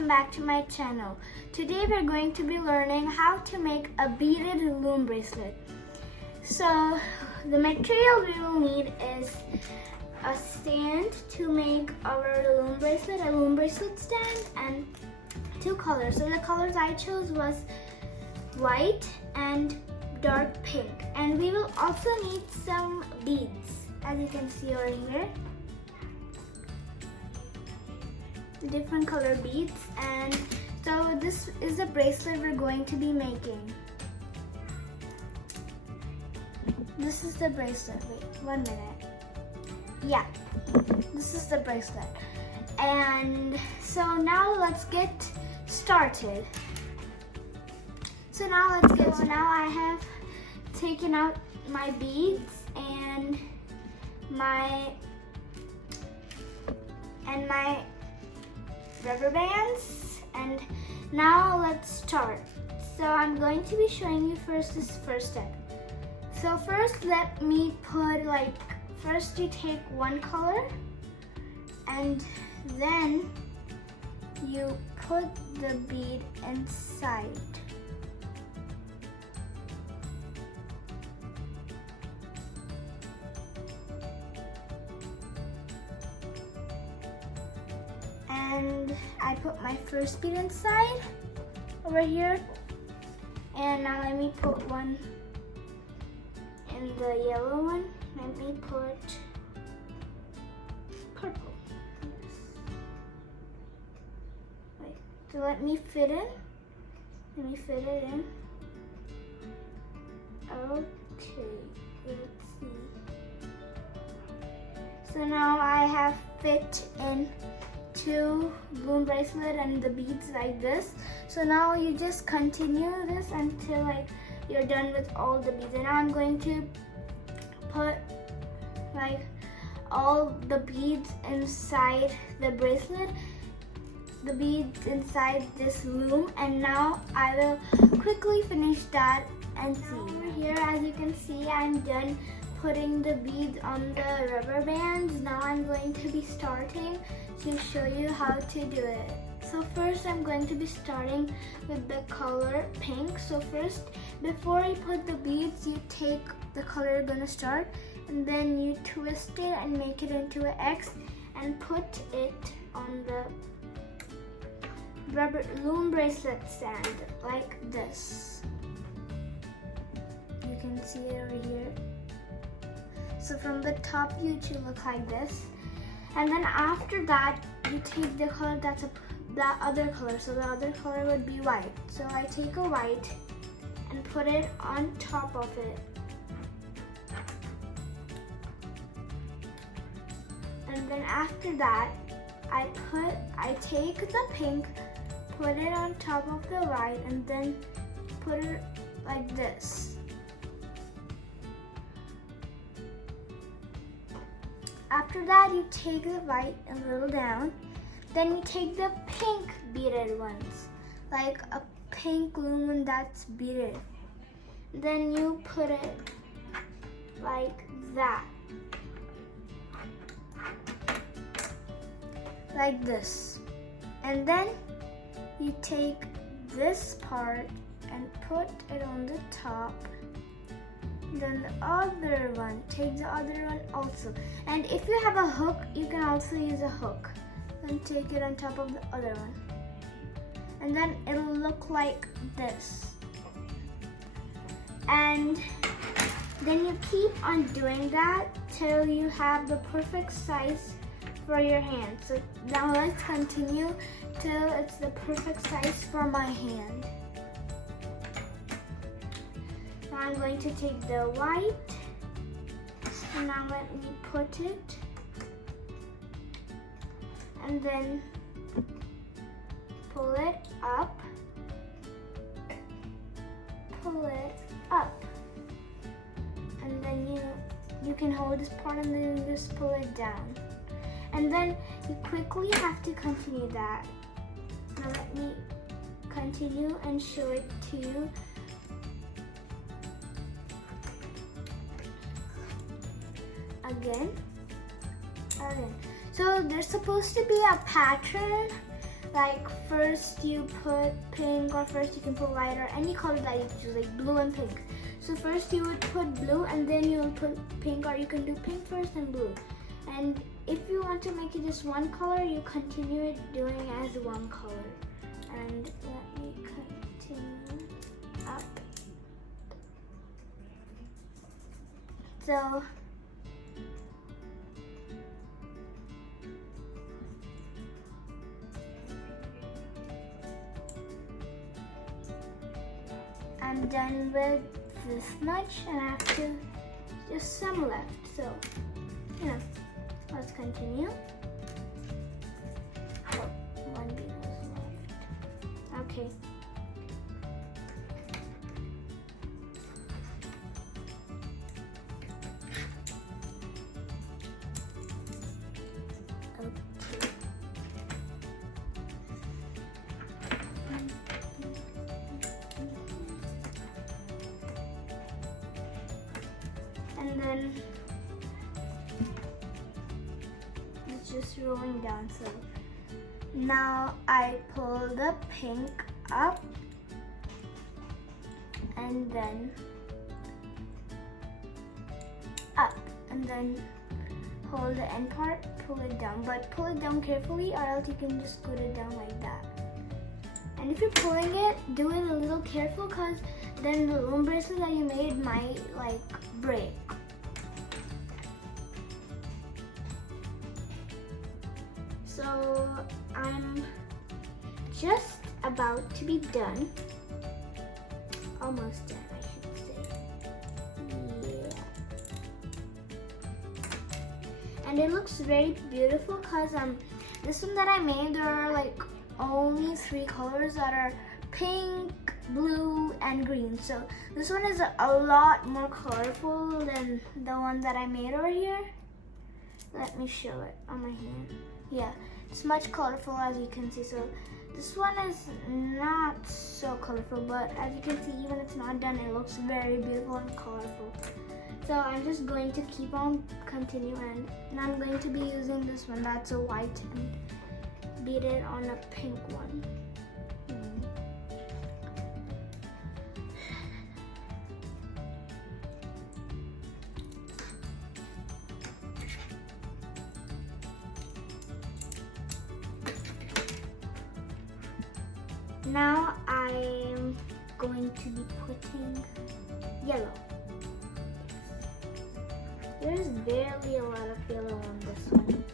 welcome back to my channel. Today we're going to be learning how to make a beaded loom bracelet. So the material we will need is a stand to make our loom bracelet, a loom bracelet stand, and two colors. So the colors I chose was white and dark pink. And we will also need some beads, as you can see over here. Different color beads, and so this is the bracelet we're going to be making. This is the bracelet. Wait, 1 minute. Yeah, this is the bracelet. And so now let's get started. So now I have taken out my beads and my rubber bands, and now let's start. So I'm going to be showing you first this first step. So first let me put first you take one color and then you put the bead inside. And I put my first bead inside over here, and now let me put one in the yellow one. Let me put purple. Wait, so let me fit it in. Okay, let's see. So now I have fit in two loom bracelet and the beads like this. So now you just continue this until you're done with all the beads. And now I'm going to put all the beads inside the bracelet, the beads inside this loom, and now I will quickly finish that and see. Over here, as you can see, I'm done putting the beads on the rubber bands. Now I'm going to be starting to show you how to do it. So first I'm going to be starting with the color pink. So first, before you put the beads, you take the color you're gonna start and then you twist it and make it into an X and put it on the rubber loom bracelet stand like this. You can see it over here. So from the top view it should look like this. And then after that, you take the color that other color. So the other color would be white. So I take a white and put it on top of it. And then after that, I take the pink, put it on top of the white, and then put it like this. After that, you take the white a little down. Then you take the pink beaded ones, like a pink loom that's beaded. Then you put it like that, like this. And then you take this part and put it on the top. Then the other one, take the other one also. And if you have a hook, you can also use a hook. Then take it on top of the other one. And then it'll look like this. And then you keep on doing that till you have the perfect size for your hand. So now let's continue till it's the perfect size for my hand. Now I'm going to take the white, and now let me put it, and then pull it up, and then you can hold this part and then just pull it down. And then you quickly have to continue that. Now let me continue and show it to you. Again. So there's supposed to be a pattern Like first you put pink, or first you can put white, or any color that you choose, like blue and pink. So first you would put blue and then you would put pink, or you can do pink first and blue. And if you want to make it just one color, you continue it doing as one color. And let me continue up. So I'm done with this much, and I have to just some left. So, let's continue. Oh, one bead was left. Okay. And then it's just rolling down. So now I pull the pink up and then up, and then hold the end part, pull it down, but pull it down carefully, or else you can just scoot it down like that. And if you're pulling it, do it a little careful, because then the loom bracelet that you made might like break. So I'm just about to be done. Almost done, I should say. Yeah. And it looks very beautiful, because this one that I made, there are like only 3 colors that are pink, blue, and green. So this one is a lot more colorful than the one that I made over here. Let me show it on my hand. Yeah, it's much colorful, as you can see. So this one is not so colorful, but as you can see, even it's not done, it looks very beautiful and colorful. So I'm just going to keep on continuing, and I'm going to be using this one that's a white and beaded on a pink one. Now I'm going to be putting yellow. There's barely a lot of yellow on this one.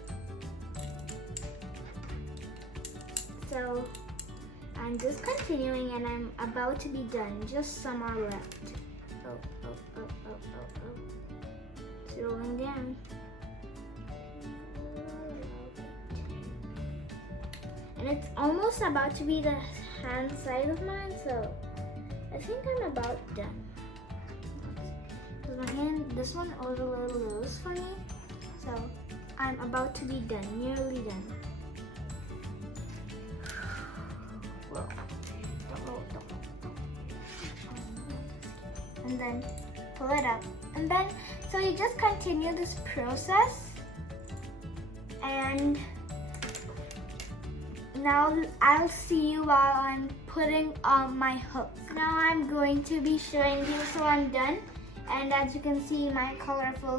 So I'm just continuing, and I'm about to be done. Just some are left. Oh. It's rolling down. And it's almost about to be the hand side of mine, so I think I'm about done. Because my hand, this one was a little loose for me, so I'm about to be done, nearly done. Whoa. And then pull it up. And then, so you just continue this process, and now I'll see you while I'm putting on my hooks. Now I'm going to be showing you, so I'm done. And as you can see, my colorful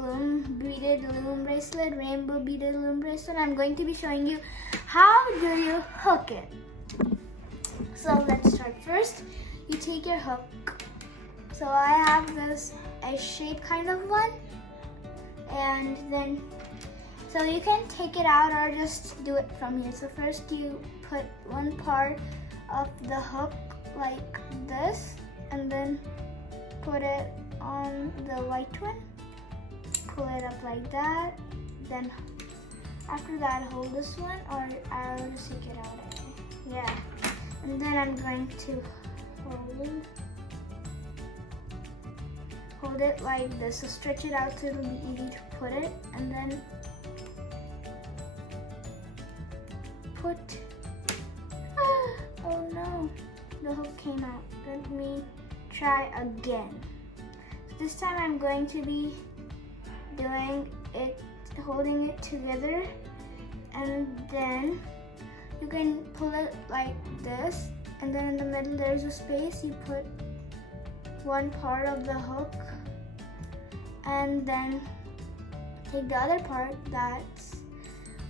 beaded loom bracelet, rainbow beaded loom bracelet, I'm going to be showing you how do you hook it. So let's start. First, you take your hook. So I have this S-shaped kind of one. And then, so you can take it out or just do it from here. So first you put one part of the hook like this, and then put it on the white one. Pull it up like that. Then after that, hold this one, or I'll just take it out. Yeah. And then I'm going to hold it like this. So stretch it out so it'll be easy to put it, and then put, oh no, the hook came out. Let me try again. So this time I'm going to be doing it, holding it together, and then you can pull it like this, and then in the middle there's a space. You put one part of the hook and then take the other part that's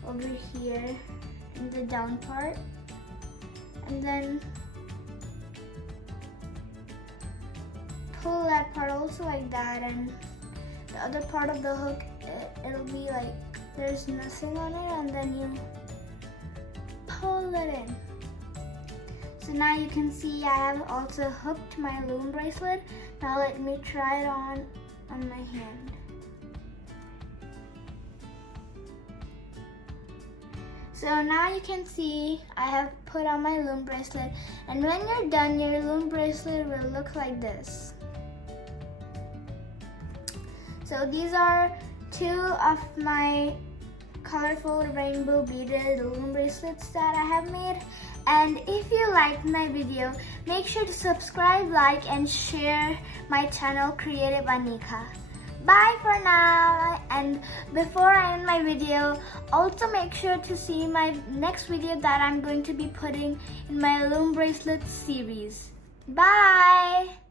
over here in the down part, and then pull that part also like that, and the other part of the hook, it'll be like there's nothing on it, and then you pull it in. So now you can see I have also hooked my loom bracelet. Now let me try it on my hand. So now you can see I have put on my loom bracelet, and when you're done, your loom bracelet will look like this. So these are two of my colorful rainbow beaded loom bracelets that I have made. And if you liked my video, make sure to subscribe, like, and share my channel, Creative Anika. Bye for now, and before I end my video, also make sure to see my next video that I'm going to be putting in my loom bracelet series. Bye!